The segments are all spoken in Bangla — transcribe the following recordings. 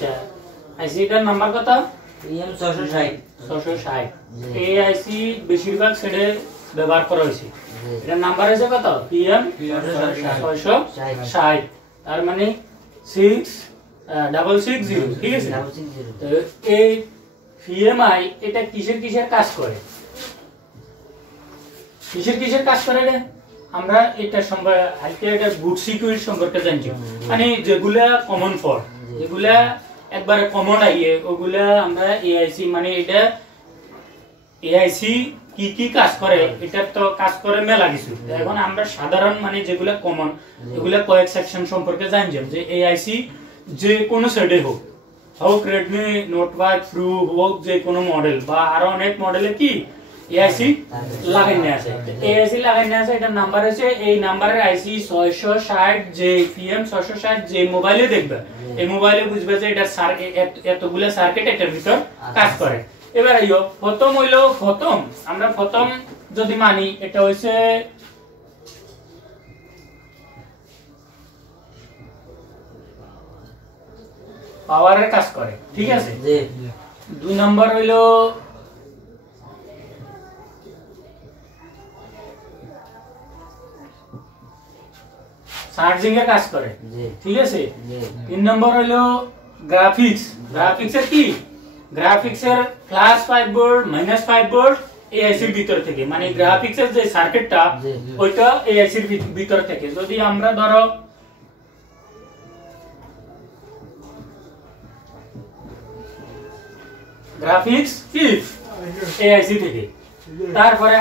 আচ্ছা আইসিটার নাম্বার কত? PM 660 660। এই আইসি বেশিরভাগ সেটে ব্যবহার করা হয়েছে। এটার নাম্বার আছে কত? PM 660। তার মানে 660, ঠিক আছে? তো এই PMI এটা কিসের কাজ করে? কিসের কাজ করে রে? আমরা এটা সম্পর্কে এটা বুট সিকিউরিটি সম্পর্কে জানছি। মানে যেগুলা কমন ফর, যেগুলা একবারে কমন আইয়ে ওগুলা আমরা এআইসি মানে এটা এআইসি কি কাজ করে এটা তো কাজ করে মেলা কিছু। এখন আমরা সাধারণ মানে যেগুলা কমন এগুলা কয়েক সেকশন সম্পর্কে জানছি যে এআইসি যে কোনো সেটে হোক Redmi Note 5 Pro হোক যে কোনো মডেল বা আরো অনেক মডেলে কি এআইসি লাগানো আছে। এআইসি লাগানো আছে, এটার নাম্বার আছে, এই নাম্বারের আইসি 660 যে PM 660 যে মোবাইলে দেখবে এই মোবাইলে বুঝবে যে এটা এতগুলা সার্কিট এটার ভিতর কাজ করে। এবার আইও প্রথম হইলো আমরা প্রথম যদি মানি এটা হইছে পাওয়ারের কাজ করে, ঠিক আছে? দুই নাম্বার হইলো চার্জিং এর কাজ করে, ঠিক আছে? তিন নম্বর হলো গ্রাফিক্সের কি গ্রাফিক্সের +5 ভোল্ট -5 ভোল্ট এআইসির ভিতর থেকে, মানে গ্রাফিক্সের যে সার্কিটটা ওইটা এআইসির ভিতর থেকে। যদি আমরা ধরো গ্রাফিক্স কি এআইসি থেকে, তারপরে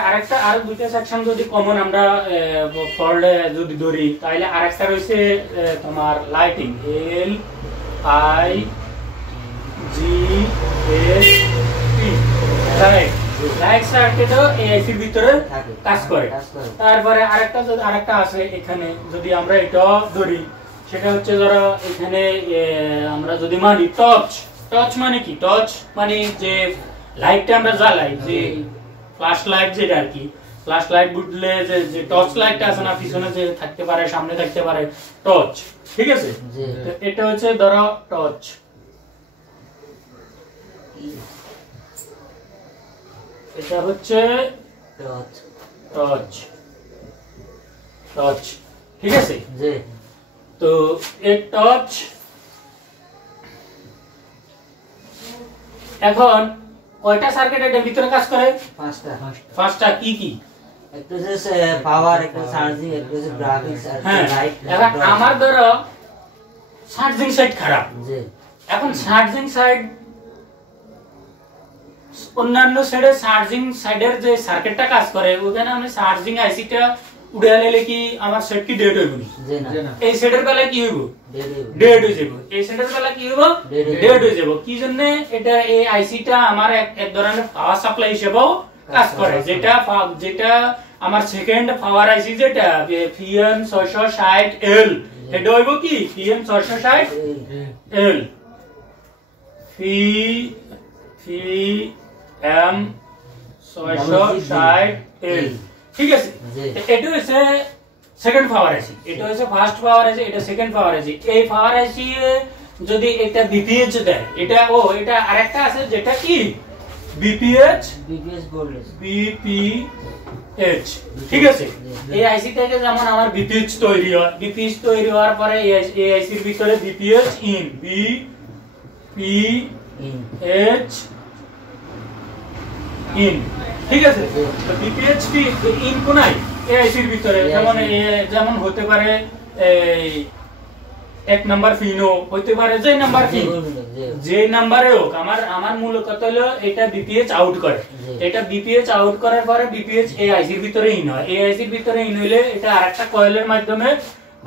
আরো দুইটা সেকশন যদি কমন আমরা ফল্ডে যদি ধরি তাহলে আরেকটা রয়েছে তোমার লাইটিং LIGHT, লাইট সার্কিটও এআইসির ভিতরে কাজ করে। তারপরে আরেকটা আছে এখানে যদি আমরা এটা ধরি সেটা হচ্ছে ধরো এখানে আমরা যদি মানি টর্চ মানে কি? টর্চ মানে যে লাইটটা আমরা জ্বালাই, যে ফ্ল্যাশ লাইট যেটা আর কি, ফ্ল্যাশ লাইট বুঝলে যে টর্চ লাইটটা আছে না পিছনে যে থাকতে পারে সামনে থাকতে পারে টর্চ, ঠিক আছে? তো এটা হচ্ছে ধরো টর্চ, এটা হচ্ছে টর্চ, ঠিক আছে? তো এই টর্চ এখন কয়টা সার্কিট এর ভিতরে কাজ করে? পাঁচটা। কি? একটা হচ্ছে পাওয়ার, একটা চার্জিং, একটা হচ্ছে গ্রাফিক্স আর লাইট। এখন আমার ধরো চার্জিং সাইড খারাপ, এখন চার্জিং সাইড অন্যান্য সাইডে চার্জিং সাইডের যে সার্কিটটা কাজ করে ওখানে আমি চার্জিং আইসিটা উড়ে আনলে কি আমার সেট কি ডেড হইব? না, এই সেটের বেলা কি হইব? ডেড হয়ে যাব। এই সেটের বেলা কি হইব? ডেড হয়ে যাব। কি জন্য? এটা এই আইসিটা আমার এক ধরনের পাওয়ার সাপ্লাই হিসেবেও কাজ করে, যেটা আমার সেকেন্ড পাওয়ার আইসি যেটা PM 660L, এটা হইব কি PM 660L, PM 660L, ঠিক আছে? এটা হচ্ছে সেকেন্ড পাওয়ার আইসি, এটা হচ্ছে ফার্স্ট পাওয়ার আইসি, এটা সেকেন্ড পাওয়ার আইসি। এই পাওয়ার আইসি যদি এটা বিপিএইচ দেয়, এটা আরেকটা আছে যেটা কি বিপিএইচ, ঠিক আছে? এই আইসি থেকে যেমন আমার বিপিএইচ তৈরি হয়, বিপিএইচ তৈরি হওয়ার পরে এই আইসির ভিতরে বিপিএইচ ইন, বিপিএইচ ইন, ঠিক আছে? তো বিপিএইচ ইন কোনায় এআইসির ভিতরে যেমন হতে পারে এই এক নাম্বার পিনও হতে পারে, যে নাম্বারে হোক। আমার মূল কথা হলো এটা বিপিএইচ আউট করে, এটা বিপিএইচ আউট করার পরে বিপিএইচ এআইসির ভিতরে ইন হয়। এআইসির ভিতরে ইন হইলে এটা আরেকটা কয়েলের মাধ্যমে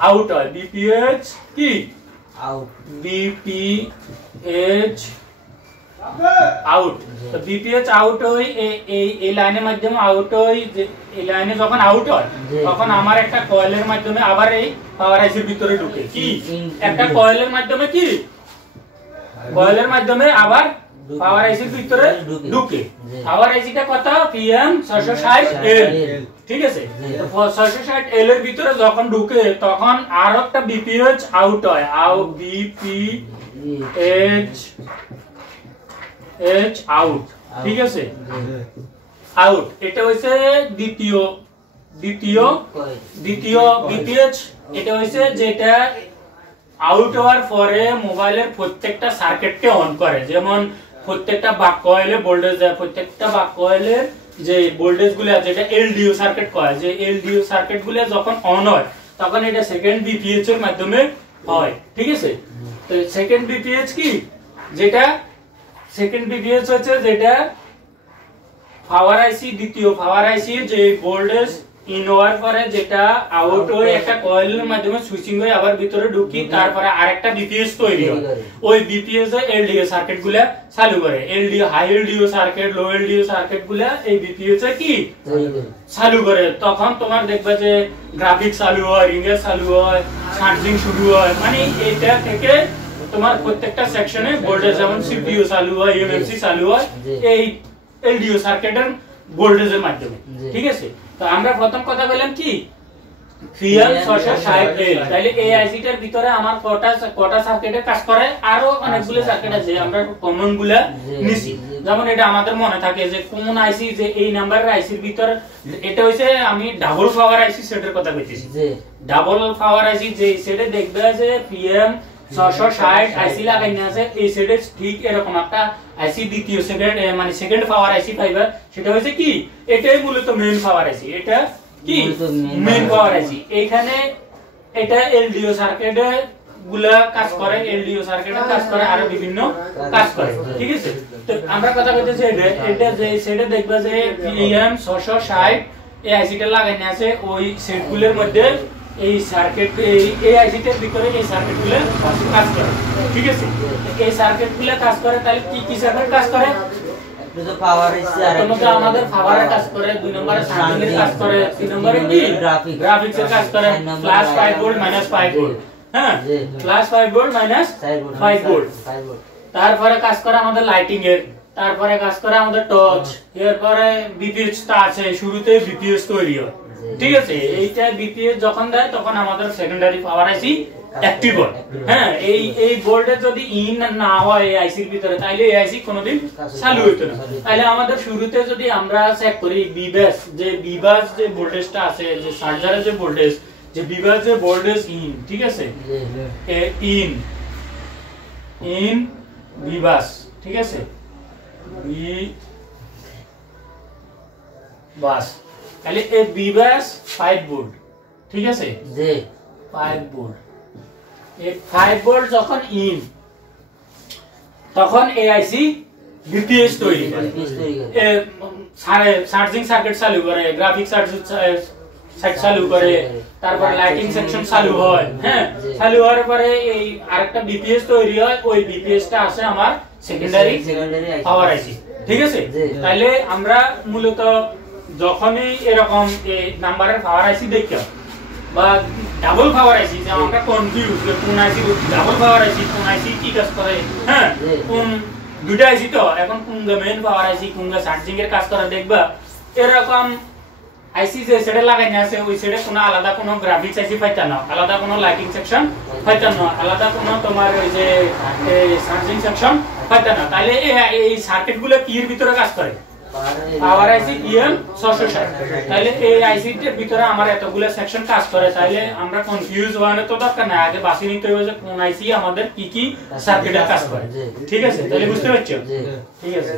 আউট হয়। বিপিএইচ কি আউট, বিপিএইচ আউট। তো বিপিএইচ আউট হই এই লাইনের মাধ্যমে আউট হই, এই লাইনে যখন আউট হয় তখন আমার একটা কয়েলের মাধ্যমে আবার এই পাওয়ার আইসির ভিতরে ঢুকে, কি একটা কয়েলের মাধ্যমে, কি কয়েলের মাধ্যমে আবার পাওয়ার আইসির ভিতরে ঢুকে। পাওয়ার আইসিটা কত? PM 660L, ঠিক আছে? তো 660 এল এর ভিতরে যখন ঢুকে তখন আর একটা বিপিএইচ আউট হয়, বিপিএইচ আউট, ঠিক আছে? আউট এটা হইছে দ্বিতীয় বিপিএইচ, এটা হইছে যেটা আউট হওয়ার পরে মোবাইলের প্রত্যেকটা সার্কিটকে অন করে। যেমন প্রত্যেকটা বাক কয়েলে ভোল্টেজ দেয়, প্রত্যেকটা বাক কয়েলের যে ভোল্টেজ গুলো আছে এটা এলডিও সার্কিট কয়, যে এলডিও সার্কিট গুলো যখন অন হয় তখন এটা সেকেন্ড বিপিএইচ এর মাধ্যমে হয়, ঠিক আছে? তো সেকেন্ড বিপিএইচ কি, যেটা সেকেন্ড বিপিএইচ হচ্ছে যেটা পাওয়ার আইসি, দ্বিতীয় পাওয়ার আইসি যে ভোল্টেজ ইন হওয়ার পরে যেটা আউট হয়ে একটা কয়েলের মাধ্যমে সুইচিং হয়ে আবার ভিতরে ঢুকি, তারপরে আরেকটা বিপিএস তৈরি হয়। ওই বিপিএস এ এলডিও সার্কিট গুলা চালু করে। এলডিও হাই এলডিও সার্কিট, লো এলডিও সার্কিট গুলা এই বিপিএস এ কি চালু করে। তখন তোমার দেখবে যে গ্রাফিক্স চালু হয়, রিঙ্গার চালু হয়, চার্জিং শুরু হয়, মানে এটা থেকে তোমার প্রত্যেকটা সেকশনে ভোল্টেজ, যেমন সিপিইউ চালু হয়, এমএমসি চালু হয় এই এলডিও সার্কিটের ভোল্টেজের মাধ্যমে, ঠিক আছে? তো আমরা প্রথম কথা বললাম কি PM660L, তাহলে এই আইসিটার ভিতরে আমার কটা সার্কিটের কাজ করে, আরো অনেকগুলো সার্কিট আছে, আমরা কমন গুলা নিছি। যেমন এটা আমাদের মনে থাকে যে কোন আইসি, যে এই নাম্বারের আইসির ভিতরে এটা হইছে, আমি ডাবল পাওয়ার আইসি সেটের কথা বলতেছি। ডাবল পাওয়ার আইসি যে সেটে দেখবে যে PM660 আইসি লাগাইনা আছে, এই সেটে ঠিক এরকম একটা আইসি দ্বিতীয় সেকেন্ড মানে সেকেন্ড পাওয়ার আইসি পাইবা। সেটা হইছে কি, এটাই মূলত মেইন পাওয়ার আইসি, এটা কি মেইন পাওয়ার আইসি। এখানে এটা এলডিও সার্কিটে গুলা কাজ করে, এলডিও সার্কিটে কাজ করে, আর বিভিন্ন কাজ করে, ঠিক আছে? তো আমরা কথা বলতেছি এটা যে সেটে দেখবা যে PM660 এই আইসিটা লাগাইনা আছে, ওই সেটগুলোর মধ্যে এই সার্কিট এই আইসিটার ভিতরে এই সার্কিটগুলো কাজ করে, ঠিক আছে? এই সার্কিটগুলো কাজ করে, তাহলে কি কি সার্কিট কাজ করে? তো পাওয়ার আইসি আর আমাদের পাওয়ারের কাজ করে, 2 নম্বরে চার্জিং এর কাজ করে, 3 নম্বরে কি গ্রাফিক্স এর কাজ করে, প্লাস 5 ভোল্ট মাইনাস 5 ভোল্ট, হ্যাঁ, প্লাস 5 ভোল্ট মাইনাস 5 ভোল্ট। তারপরে কাজ করে আমাদের লাইটিং এর, তারপরে কাজ করে আমাদের টর্চ, এরপরে বিপিএস টা আছে, শুরুতে বিপিএস তৈরি হয়, ঠিক আছে? এইটা বিপিএস যখন দেয় তখন আমাদের সেকেন্ডারি পাওয়ার আইসি অ্যাক্টিভ হয়। হ্যাঁ, এই ভোল্টেজ যদি ইন না হয় এই আইসির ভিতরে, তাহলে এই আইসি কোনোদিন চালু হইতো না। তাহলে আমাদের শুরুতে যদি আমরা চেক করি বিবাস যে ভোল্টেজটা আছে, যে চার্জারের যে ভোল্টেজ, যে বিবাস যে ভোল্টেজ ইন, ঠিক আছে? ইন বিবাস, ঠিক আছে? বাস, তাহলে এই বিবাস 5 ভোল্ট, ঠিক আছে? জি 5 ভোল্ট। এই 5 ভোল্ট যখন ইন, তখন এই আইসি বিপিএস তৈরি করে, চার্জিং সার্কিট চালু করে, গ্রাফিক্স সার্কিট চালু করে, তারপর লাইটিং সেকশন চালু হয়। হ্যাঁ, চালু হওয়ার পরে এই আরেকটা বিপিএস তৈরি হয়, ওই বিপিএসটা আছে আমার সেকেন্ডারি পাওয়ার আইসি, ঠিক আছে? তাহলে আমরা মূলত যখনই এরকম এই নাম্বারের পাওয়ার আইসি দেখি বা ডাবল পাওয়ার আইসি, যে আমরা কনফিউজ যে কোন আইসি ডাবল পাওয়ার আইসি, কোন আইসি কি কাজ করে, হ্যাঁ, কোন দুইটা আইসি তো, এখন কোন মেইন পাওয়ার আইসি, কোন চার্জিং এর কাজ করে দেখবা। এরকম আইসি যে সেটা লাগাইনা আছে, ওই সেটে কোনো আলাদা কোনো গ্রাফিক্স আইসি পাইতা না, আলাদা কোনো লাইটিং সেকশন পাইতা না, আলাদা কোনো তোমার ওই যে চার্জিং সেকশন পাইতা না। তাহলে এই সার্কিটগুলো কি এর ভিতরে কাজ করে? পাওয়ার আইসি PM660। তাহলে এই আইসিটার ভিতরে আমার এতগুলো সেকশন কাজ করে, তাহলে আমরা কনফিউজ হওয়ার তো দরকার না, আগে বাছি নিতে হবে যে কোন আইসি আমাদের কি কি সার্কিটে কাজ করে, ঠিক আছে? তাহলে বুঝতে পারছো? ঠিক আছে।